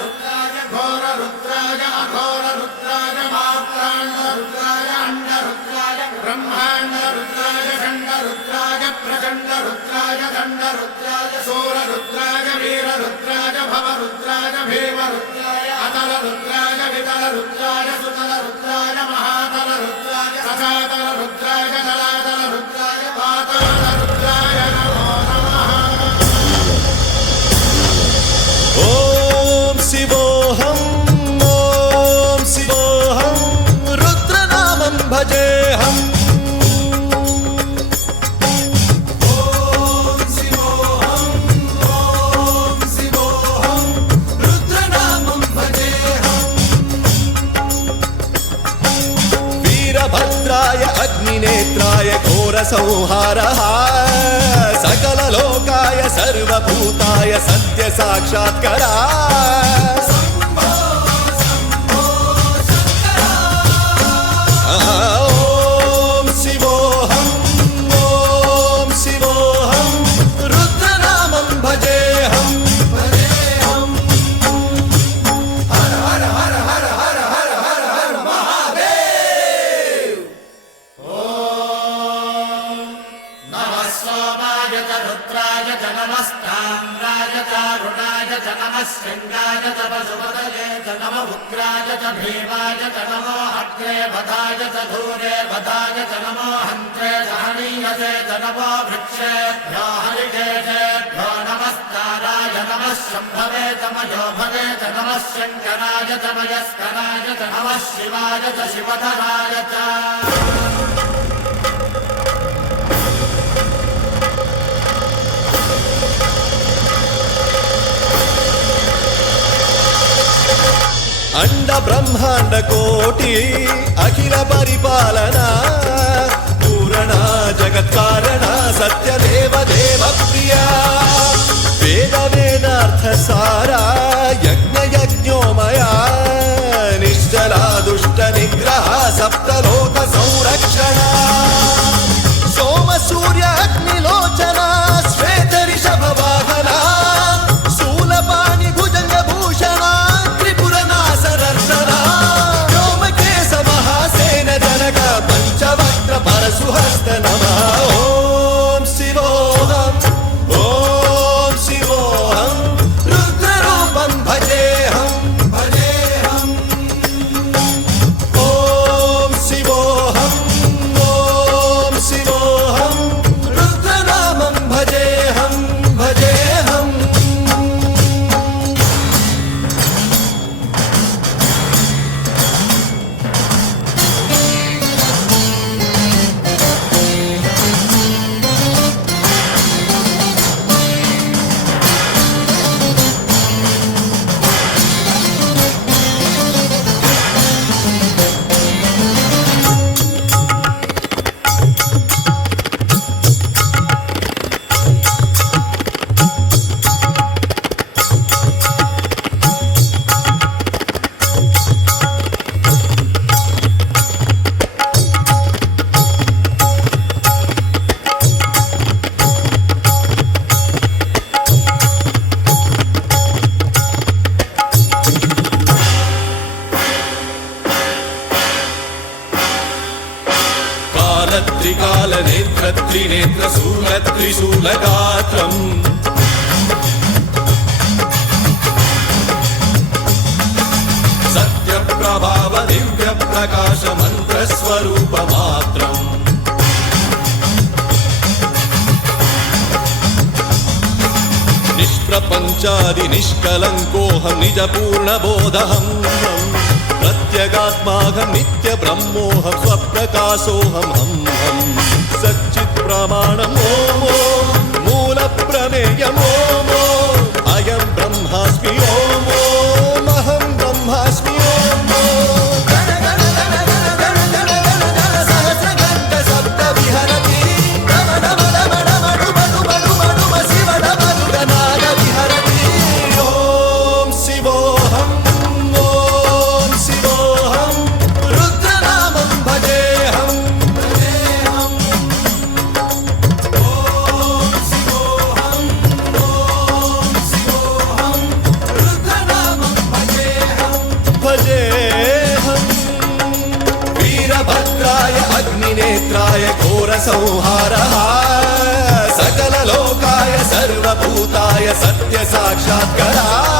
रुद्राय घोर रुद्राय अघोर रुद्राय मात्राण्ड रुद्राय अंड रुद्राय ब्रह्मांड रुद्राय खंड रुद्राय प्रचंड रुद्राय दंड रुद्राय सूर रुद्राय वीर रुद्राय भव रुद्राय भीम रुद्राय अतल रुद्राय वितल रुद्राय सुतल रुद्राय महातल रुद्राय सचातल रुद्राय जलातल रुद्राय पाताल रुद्राय नमो नमः। ओम शिवोऽहं रुद्रनामं भजेऽहम्। वीरभद्राय अग्निनेत्राय घोरसंहारः सकललोकाय सर्वभूताय सत्यसाक्षात्करा। ॐ शिवोऽहं रुद्रनामं भजेऽहम्। हर हर हर हर हर हर हर हर महादेव। नमः सोमाय च रुद्राय च नमस्ताम्राय च अरुणाय च नमः शृङ्गाय च पशुपतये च नमः उग्राय च भीमाय च नमो अग्रे वधाय च धूरे वधाय च नमो हन्त्रे च हनीयसे च नमो वृक्षेभ्यो हरिकेशेभ्यो नमस्काराय नमः शम्भवे च मयोभवे च नमः शङ्कराय च मयस्कराय च नमः शिवाय च शिवधराय च। अंड ब्रह्मांड कोटि अखिल परिपालना पूरणा जगत्कारणा सत्यदेव देव प्रिया वेद वेदार्थ सारा यज्ञ यज्ञोमया निश्चला दुष्ट निग्रह सप्तलोक संरक्षणा सोम सूर्य अग्निलोचना श्वेत ऋषभ वाहना शूलपाणि भुजंग भूषणा पंचवक्त्र परशुहस्त नमः। ओम शिवोऽहं रुद्ररूपं भजेऽहम्। ओम शिवोऽहं रुद्रनामं भजेऽहम्। त्रिकाल नेत्र त्रिनेत्र शूल त्रिशूलगात्रम् सत्यप्रभाव दिव्य प्रकाश मंत्र स्वरूप मात्रम् निष्प्रपंचादि निष्कलंकोऽहं निज पूर्ण बोधहम् प्रत्यगात्माहं नित्य ब्रह्मोऽहं स्वप्रकाशोऽहं हम सच्चित् प्रमाणम् ओम मूल प्रमेयम् ओम अयं ब्रह्मास्मि ओम अहं ब्रह्मास्मि ओम सहस्रघण्ट शब्द विहरति शिव नाद विहरति। ओम शिवोऽहं रुद्रनामं भजेऽहम्। ओम शिवोऽहं संहारः सकललोकाय सर्वभूताय सत्य साक्षात्कारः